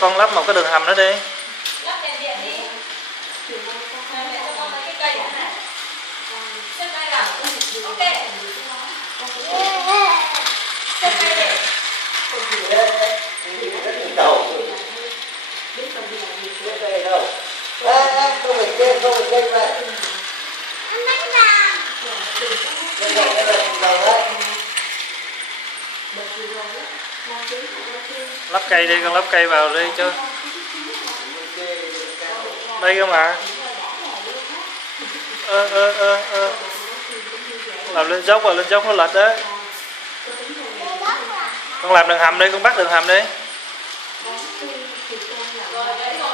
Con lắp một cái đường hầm nữa đi. Lắp đèn điện đi. Mẹ cho con mấy cái cây nữa này. Xếp cây vào. Ok. Xếp cây đi. Không phải trên vậy. Anh đánh làm. Trên này nó là đầu đấy. Lắp cây đi, con lắp cây vào đi chứ. Đây cơ mà. Làm lên dốc nó lệch đấy. Con làm đường hầm đi, con bắt đường hầm đi. Rồi đấy rồi.